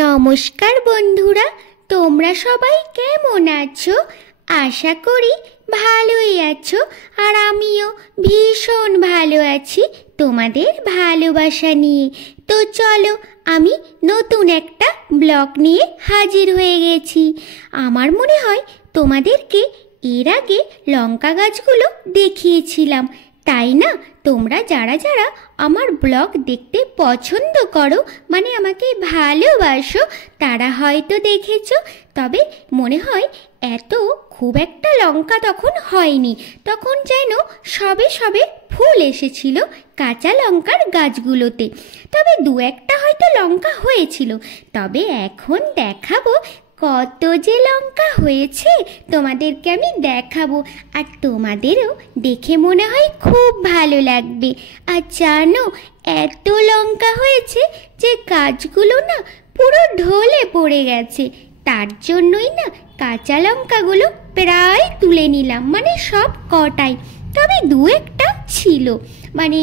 নমস্কার বন্ধুরা, তোমরা সবাই কেমন আছো? আশা করি ভালোই আছো। আর আমিও ভীষণ ভালো আছি তোমাদের ভালোবাসা নিয়ে। তো চলো, আমি নতুন একটা ব্লগ নিয়ে হাজির হয়ে গেছি। আমার মনে হয় তোমাদেরকে এর আগে লঙ্কা গাছগুলো দেখিয়েছিলাম, তাই না? তোমরা যারা যারা আমার ব্লগ দেখতে পছন্দ করো, মানে আমাকে ভালোবাসো, তারা হয়তো দেখেছো। তবে মনে হয় খুব একটা লঙ্কা তখন হয়নি, তখন যেন সবে সবে ফুল এসেছিল কাঁচা লঙ্কার গাছগুলোতে। তবে দু একটা হয়তো লঙ্কা হয়েছিল। তবে এখন দেখাবো কত যে লঙ্কা হয়েছে, তোমাদেরকে আমি দেখাবো। আর তোমাদেরও দেখে মনে হয় খুব ভালো লাগবে। আর জানো, এত লঙ্কা হয়েছে যে গাছগুলো না পুরো ঢলে পড়ে গেছে। তার জন্যই না কাঁচা লঙ্কাগুলো প্রায় তুলে নিলাম, মানে সব কটাই। তবে দু একটা ছিল, মানে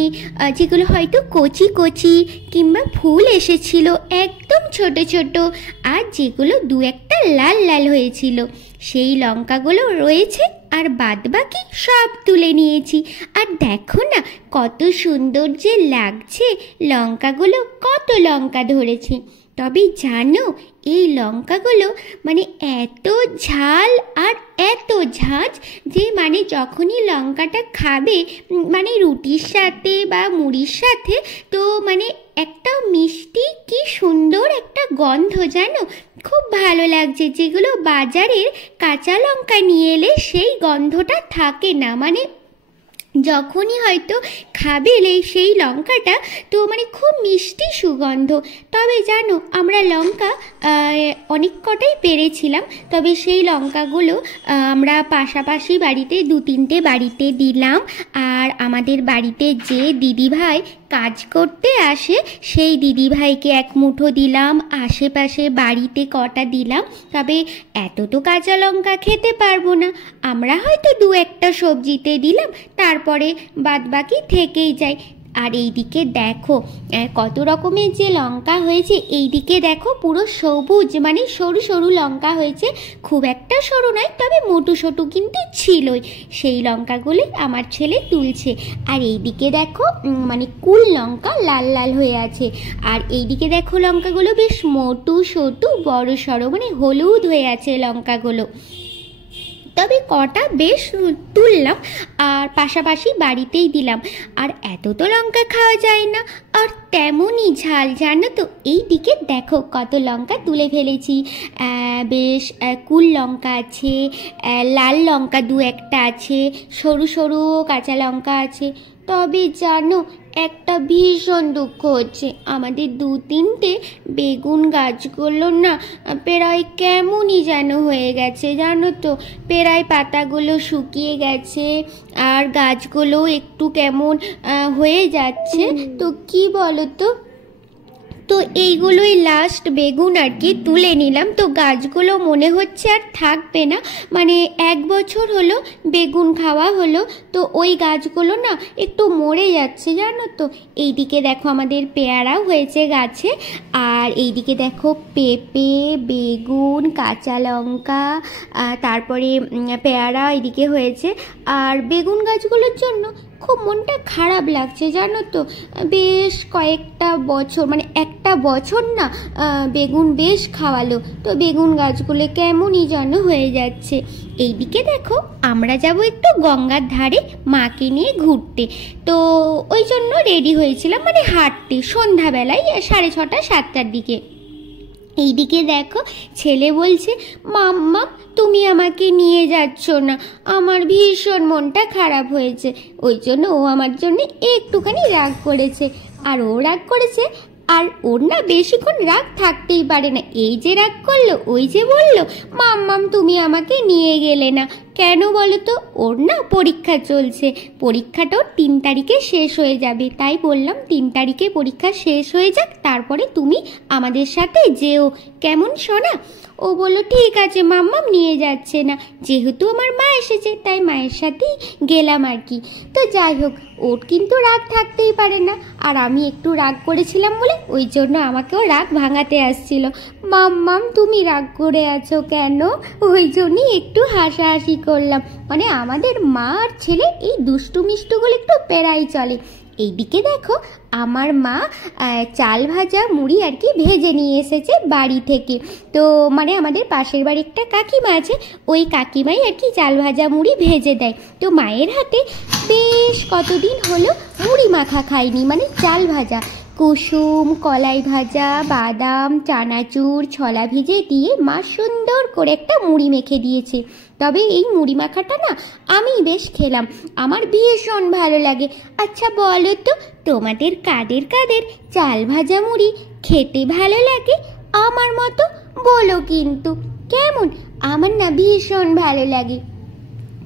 যেগুলো হয়তো কচি কচি কিংবা ফুল এসেছিল একদম ছোট ছোট, আর যেগুলো দু একটা লাল লাল হয়েছিল সেই লঙ্কাগুলো রয়েছে। আর বাদ বাকি সব তুলে নিয়েছি। আর দেখো না কত সুন্দর যে লাগছে লঙ্কাগুলো, কত লঙ্কা ধরেছে। তবে জানো, এই লঙ্কাগুলো মানে এত ঝাল আর এত ঝাঁঝ যে মানে যখনই লঙ্কাটা খাবে, মানে রুটির সাথে বা মুড়ির সাথে, তো মানে একটা মিষ্টি কি সুন্দর একটা গন্ধ, জানো, খুব ভালো লাগছে। যেগুলো বাজারের কাঁচা লঙ্কা নিয়ে এলে সেই গন্ধটা থাকে না, মানে যখনই হয়তো খাবে সেই লঙ্কাটা, তো মানে খুব মিষ্টি সুগন্ধ। তবে জানো, আমরা লঙ্কা অনেক কটাই পেরেছিলাম। তবে সেই লঙ্কাগুলো আমরা পাশাপাশি বাড়িতে দু তিনটে বাড়িতে দিলাম। আর আমাদের বাড়িতে যে দিদিভাই কাজ করতে আসে সেই দিদিভাইকে এক মুঠো দিলাম, আশেপাশে বাড়িতে কটা দিলাম। তবে এত তো কাঁচা লঙ্কা খেতে পারবো না, আমরা হয়তো দু একটা সবজিতে দিলাম, তারপরে বাদ বাকি থেকেই যায়। আর এইদিকে দেখো কত রকমের যে লঙ্কা হয়েছে। এইদিকে দেখো পুরো সবুজ, মানে সরু সরু লঙ্কা হয়েছে, খুব একটা সরু নয়, তবে মোটু সোটু কিন্তু ছিলই। সেই লঙ্কাগুলি আমার ছেলে তুলছে। আর এইদিকে দেখো মানে কুল লঙ্কা লাল লাল হয়ে আছে। আর এইদিকে দেখো লঙ্কাগুলো বেশ মোটু সোটু বড় সড়ো, মানে হলুদ হয়ে আছে লঙ্কাগুলো। তবে কটা বেশ তুললাম আর পাশাপাশি বাড়িতেই দিলাম। আর এত তো লঙ্কা খাওয়া যায় না, আর তেমনই ঝাল, জানো তো। এই দিকে দেখো কত লঙ্কা তুলে ফেলেছি। বেশ কুল লঙ্কা আছে, লাল লঙ্কা দু একটা আছে, সরু সরু কাঁচা লঙ্কা আছে। তবে জানো, একটা ভীষণ দুঃখ হচ্ছে, আমাদের দু তিনটে বেগুন গাছগুলো না প্রায় কেমনই যেন হয়ে গেছে, জানো তো। প্রায় পাতাগুলো শুকিয়ে গেছে আর গাছগুলো একটু কেমন হয়ে যাচ্ছে। তো কি বলো তো এইগুলোই লাস্ট বেগুন আর কি তুলে নিলাম। তো গাছগুলো মনে হচ্ছে আর থাকবে না, মানে এক বছর হলো বেগুন খাওয়া হলো, তো ওই গাছগুলো না একটু মরে যাচ্ছে, জানো তো। এইদিকে দেখো আমাদের পেয়ারাও হয়েছে গাছে। আর এইদিকে দেখো পেঁপে, বেগুন, কাঁচা লঙ্কা, তারপরে পেয়ারা এদিকে হয়েছে। আর বেগুন গাছগুলোর জন্য খুব মনটা খারাপ লাগছে, জানো তো। বেশ কয়েকটা বছর, মানে একটা বছর না বেগুন বেশ খাওয়ালো, তো বেগুন গাছগুলো কেমনই যেন হয়ে যাচ্ছে। এইদিকে দেখো আমরা যাব একটু গঙ্গার ধারে মাকে নিয়ে ঘুরতে। তো ওই জন্য রেডি হয়েছিলাম, মানে হাঁটতে, সন্ধ্যাবেলায় 6:30 7টার দিকে। এইদিকে দেখো ছেলে বলছে, মাম্মা তুমি আমাকে নিয়ে যাচ্ছ না, আমার ভীষণ মনটা খারাপ হয়েছে। ওই জন্য ও আমার জন্য একটুখানি রাগ করেছে। আর ও রাগ করেছে, আর ওর না বেশিক্ষণ রাগ থাকতেই পারে না। এই যে রাগ করলো, ওই যে বললো, মাম্মাম তুমি আমাকে নিয়ে গেলে না কেন বলো তো। ওর না পরীক্ষা চলছে, পরীক্ষাটাও 3 তারিখে শেষ হয়ে যাবে। তাই বললাম 3 তারিখে পরীক্ষা শেষ হয়ে যাক, তারপরে তুমি আমাদের সাথে যেও, কেমন সোনা। ও বললো ঠিক আছে মাম্মাম, নিয়ে যাচ্ছে না, যেহেতু আমার মা এসেছে তাই মায়ের সাথেই গেলাম আর কি। তো যাই হোক, ওর কিন্তু রাগ থাকতেই পারে না, আর আমি একটু রাগ করেছিলাম বলে ওই জন্য আমাকেও রাগ ভাঙাতে আসছিল। মাম্মাম তুমি রাগ করে আছো কেন? ওই জন্যই একটু হাসাহাসি করলাম। মানে আমাদের মা আর ছেলে এই দুষ্টু মিষ্টুগুলো একটু পেরাই চলে। এইদিকে দেখো আমার মা চাল ভাজা মুড়ি আর কি ভেজে নিয়ে এসেছে বাড়ি থেকে। তো মানে আমাদের পাশের বাড়ির একটা কাকিমা আছে, ওই কাকিমাই আর কি চাল ভাজা মুড়ি ভেজে দেয়। তো মায়ের হাতে বেশ কতদিন হলো মুড়ি মাখা খাইনি, মানে চাল ভাজা কুসুম কলাই ভাজা বাদাম চানাচুর ছোলা ভিজে দিয়ে মা সুন্দর করে একটা মুড়ি মেখে দিয়েছে। তবে এই মুড়ি মাখাটা না আমি বেশ খেলাম, আমার ভীষণ ভালো লাগে। আচ্ছা বলো তো তোমাদের কাদের কাদের চাল ভাজা মুড়ি খেতে ভালো লাগে আমার মতো? বলো কিন্তু কেমন, আমার না ভীষণ ভালো লাগে।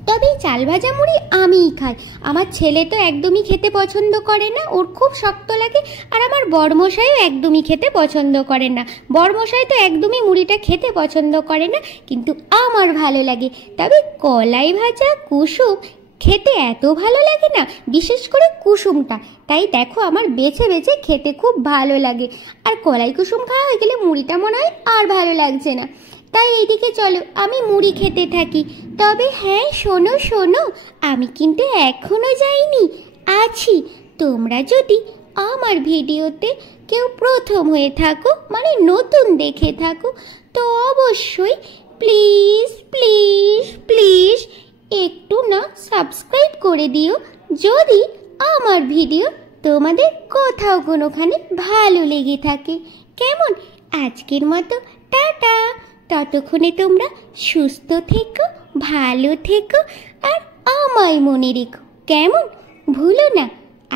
তবে চাল ভাজা মুড়ি আমিই খাই, আমার ছেলে তো একদমই খেতে পছন্দ করে না, ওর খুব শক্ত লাগে। আর আমার বড়মশাইও একদমই খেতে পছন্দ করে না, বড়মশাই তো একদমই মুড়িটা খেতে পছন্দ করে না, কিন্তু আমার ভালো লাগে। তবে কলাই ভাজা কুসুম খেতে এত ভালো লাগে না, বিশেষ করে কুসুমটা, তাই দেখো আমার বেছে বেছে খেতে খুব ভালো লাগে। আর কলাই কুসুম খাওয়া হয়ে গেলে মুড়িটা মনে হয় আর ভালো লাগছে না, তাই এইদিকে চলো আমি মুড়ি খেতে থাকি। তবে হ্যাঁ শোনো শোনো, আমি কিন্তু এখনো যাইনি, আছি। তোমরা যদি আমার ভিডিওতে কেউ প্রথম হয়ে থাকো, মানে নতুন দেখে থাকো, তো অবশ্যই প্লিজ প্লিজ প্লিজ একটু না সাবস্ক্রাইব করে দিও, যদি আমার ভিডিও তোমাদের কোথাও কোনোখানে ভালো লেগে থাকে। কেমন? আজকের মতো টাটা। ততক্ষণে তোমরা সুস্থ থেকো, ভালো থেকো, আর আমায় মনে রেখো, কেমন? ভুলো না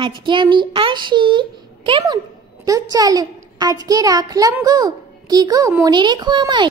আজকে আমি আসি, কেমন? তো চলো আজকে রাখলাম গো। কি গো, মনে রেখো আমায়।